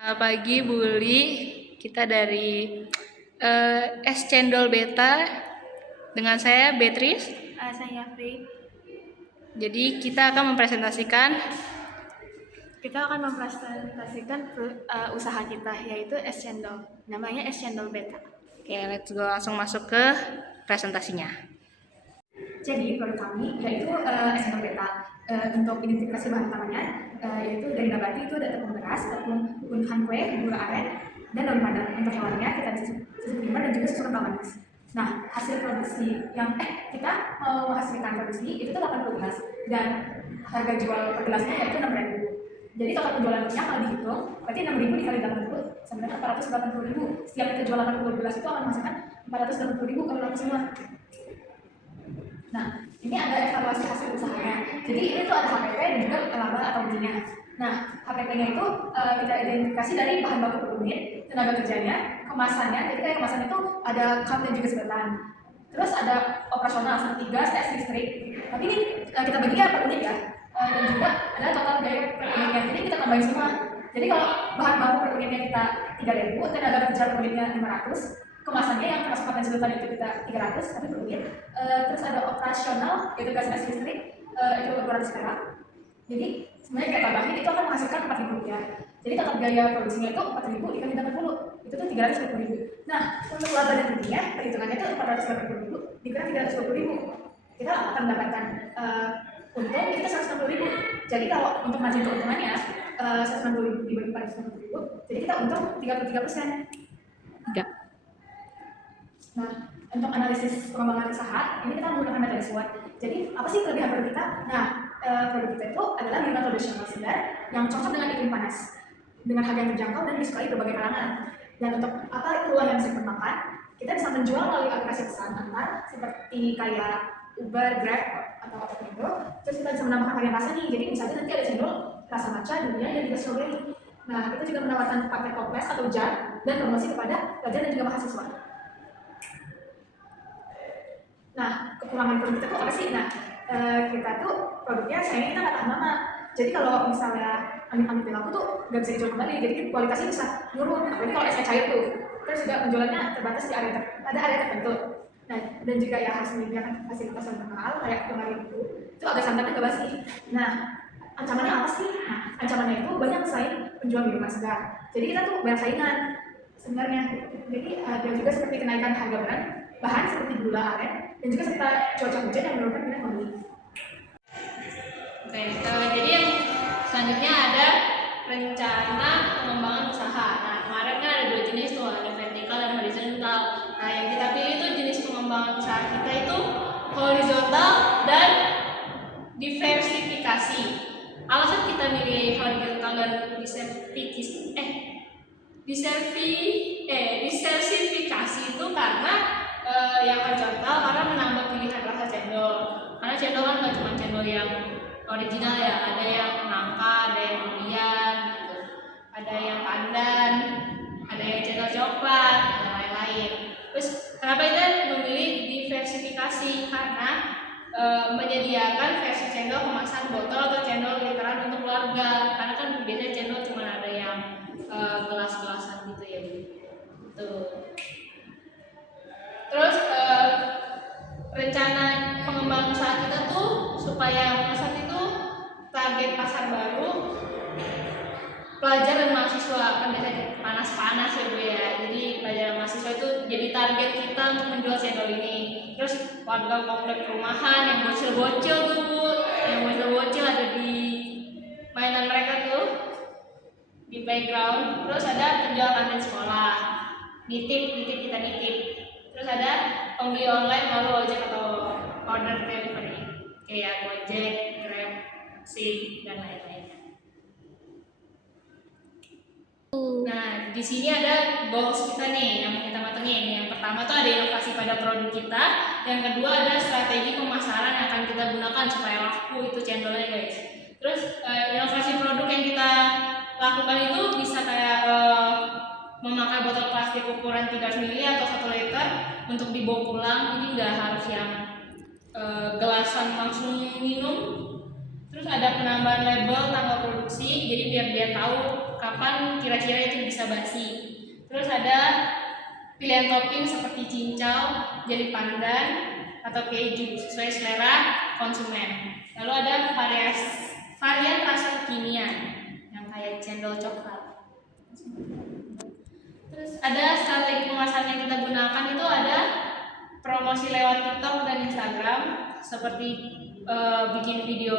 Selamat pagi, Buli. Kita dari Es Cendol Beta. Dengan saya, Beatrice. Saya Free. Jadi kita akan mempresentasikan usaha kita, yaitu Es Cendol. Namanya Es Cendol Beta. Oke, let's go, langsung masuk ke presentasinya. Jadi produk kami yaitu Es Cendol Beta. Untuk identifikasi bahan utamanya yaitu dari nabati itu ada tepung beras, tepung unhan kue, gula aren, dan daun pandan. Untuk hewannya kita ada susu krimer dan juga susu kental manis. Nah, hasil produksi yang kita mau menghasilkan produksi itu tuh 80 gelas dan harga jual per gelasnya yaitu 6.000. Jadi total penjualannya kalau dihitung berarti 6.000 dikali 80 sama dengan 480.000. Setiap kita jual 80 gelas itu akan menghasilkan 480.000 kalau laku semua. Nah, ini ada evaluasi hasil usahanya. Jadi ini tuh ada HPP dan juga laba atau ujinya. Nah, HPP-nya itu kita identifikasi dari bahan baku per unit, tenaga kerjanya, kemasannya. Jadi kayak kemasannya itu ada cup dan juga sedotan. Terus ada operasional seperti gas, listrik. Tapi ini kita baginya per unit ya. Dan juga ada total biaya per unitnya. Jadi kita tambahin semua. Jadi kalau bahan baku per unitnya kita 3.000, tenaga kerja per unitnya 500. Kemasannya yang termasuk pakai sedotan itu kita 300 tapi per unit. Terus ada operasional itu gas listrik itu 200 perak. Jadi sebenarnya kita tambahin itu akan menghasilkan 4.000 rupiah. Jadi total biaya produksinya itu 4.000 dikali 80 itu tuh 350.000. Nah, untuk laba dan ruginya perhitungannya itu 480.000 dikali 320.000. Kita akan mendapatkan untung itu 160.000. Jadi kalau untuk margin keuntungannya 160.000 dibagi 460.000, jadi kita untung 33%. Nah, untuk analisis pengembangan usaha, ini kita menggunakan metode SWOT. Jadi, apa sih kelebihan produk kita? Nah, produk kita itu adalah minuman tradisional segar yang cocok dengan iklim panas, dengan harga yang terjangkau dan disukai berbagai kalangan. Dan untuk apa peluang yang bisa dikembangkan, kita bisa menjual melalui aplikasi pesan antar seperti kayak Uber, Grab, atau apapun itu. Terus kita bisa menambahkan varian rasa nih. Jadi misalnya nanti ada cendol, rasa matcha, durian, dan juga strawberry. Nah, kita juga menawarkan paket toples atau jar dan promosi kepada pelajar dan juga mahasiswa. Nah, kekurangan produk kita tuh apa sih? Nah, kita tuh produknya sayangnya kita nggak tahan lama. Jadi kalau misalnya amit-amit bilang aku tuh nggak bisa dijual kembali, jadi kualitasnya bisa turun. Apalagi kalau esnya cair tuh. Terus juga penjualannya terbatas di area tertentu. Nah, dan juga ya harus menyediakan fasilitas yang mahal kayak kemarin itu agak santannya nggak basi. Nah, ancamannya apa sih? Nah, ancamannya itu banyak selain penjual minuman segar. Jadi kita tuh banyak saingan sebenarnya. Jadi ada juga seperti kenaikan harga bahan seperti gula aren dan juga serta cuaca hujan yang menurunkan minat membeli. Oke, jadi yang selanjutnya ada rencana pengembangan usaha. Nah, kemarin kan ada 2 jenis tuh, ada vertikal dan horizontal. Nah, yang kita pilih itu jenis pengembangan usaha kita itu horizontal dan diversifikasi. Alasan kita milih horizontal dan diversifikasi itu karena yang horizontal karena menambah pilihan rasa cendol. Karena cendol kan nggak cuma cendol yang original ya, ada yang nangka, ada yang durian, gitu. Ada yang pandan, ada yang cendol coklat, dan lain-lain. Terus kenapa kita memilih diversifikasi? Karena menyediakan versi cendol kemasan botol atau cendol literan untuk keluarga. Karena kan biasanya cendol cuma ada yang gelas-gelasan gitu ya, gitu. Terus rencana pengembangan usaha kita tuh supaya saat itu target pasar baru pelajar dan mahasiswa, kan biasanya panas-panas ya Bu ya. Jadi pelajar dan mahasiswa itu jadi target kita untuk menjual cendol ini. Terus warga komplek perumahan yang bocil-bocil tuh Bu, yang bocil-bocil ada di mainan mereka tuh di playground. Terus ada penjual kantin sekolah, nitip kita nitip. Terus ada pembeli online melalui ojek atau order delivery kayak Gojek, Grab, Sing, dan lain-lainnya. Nah, di sini ada goals kita nih yang kita matengin. Yang pertama tuh ada inovasi pada produk kita. Yang kedua ada strategi pemasaran yang akan kita gunakan supaya laku itu cendolnya guys. Terus inovasi produk yang kita lakukan itu bisa kayak memakai botol plastik ukuran 300 ml atau 1 liter untuk dibawa pulang. Ini nggak harus yang gelasan langsung minum. Terus ada penambahan label tanggal produksi, jadi biar dia tahu kapan kira-kira itu bisa basi. Terus ada pilihan topping seperti cincau, jeli pandan, atau keju sesuai selera konsumen. Lalu ada varian rasa kekinian yang kayak cendol coklat. Terus ada strategi pemasaran yang kita gunakan itu ada promosi lewat TikTok dan Instagram seperti bikin video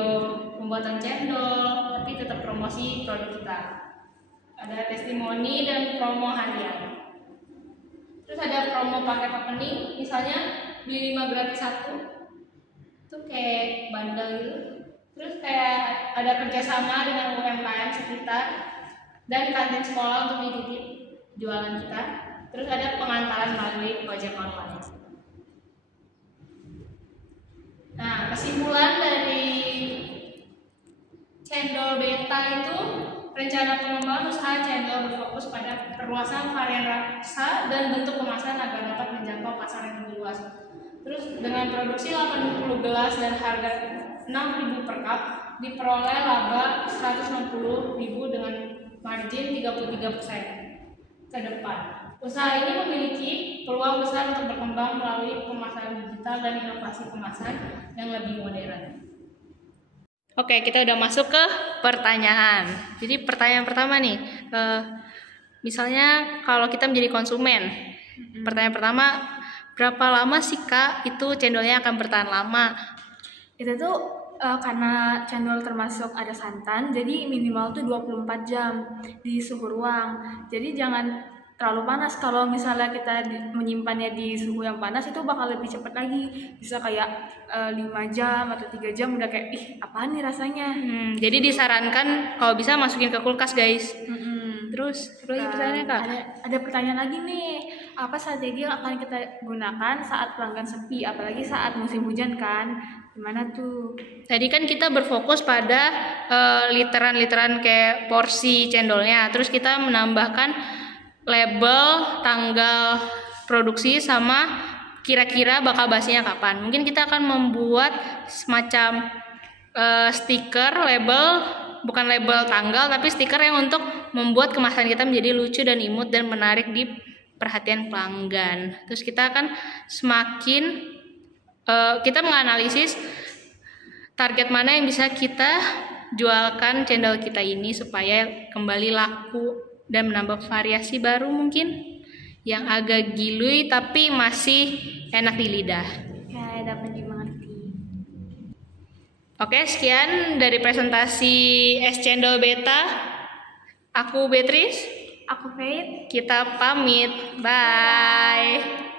pembuatan cendol tapi tetap promosi produk kita. Ada testimoni dan promo harian. Terus ada promo paket opening, misalnya beli 5 gratis 1. Itu kayak bandel gitu. Terus kayak ada kerjasama dengan UMKM sekitar dan kantin sekolah untuk mengikuti jualan kita. Terus ada pengantaran melalui ojek online. Nah, kesimpulan dari Cendol Beta itu, rencana pengembangan usaha cendol berfokus pada perluasan varian rasa dan bentuk kemasan agar dapat menjangkau pasar yang lebih luas. Terus dengan produksi 80 gelas dan harga 6.000 per cup, diperoleh laba 160.000 dengan margin 33% ke depan. Usaha ini memiliki peluang besar untuk berkembang melalui pemasaran digital dan inovasi kemasan yang lebih modern. Oke, kita udah masuk ke pertanyaan. Jadi pertanyaan pertama nih, misalnya kalau kita menjadi konsumen, pertanyaan pertama, berapa lama sih Kak itu cendolnya akan bertahan lama? Itu tuh karena cendol termasuk ada santan, jadi minimal tuh 24 jam di suhu ruang. Jadi jangan terlalu panas. Kalau misalnya kita menyimpannya di suhu yang panas itu bakal lebih cepat lagi. Bisa kayak 5 jam atau 3 jam udah kayak apaan nih rasanya. Jadi disarankan kalau bisa masukin ke kulkas guys. Terus pertanyaannya Kak? Ada pertanyaan lagi nih. Apa strategi yang akan kita gunakan saat pelanggan sepi, apalagi saat musim hujan kan? Gimana tuh? Tadi kan kita berfokus pada literan-literan kayak porsi cendolnya. Terus kita menambahkan label, tanggal produksi, sama kira-kira bakal basinya kapan. Mungkin kita akan membuat semacam stiker label, bukan label tanggal tapi stiker yang untuk membuat kemasan kita menjadi lucu dan imut dan menarik di perhatian pelanggan. Terus kita akan semakin kita menganalisis target mana yang bisa kita jualkan cendol kita ini supaya kembali laku dan menambah variasi baru mungkin yang agak gilui tapi masih enak di lidah. Ya, dapat dimengerti. Oke, sekian dari presentasi es cendol beta. Aku Beatrice. Aku Faith. Kita pamit. Bye.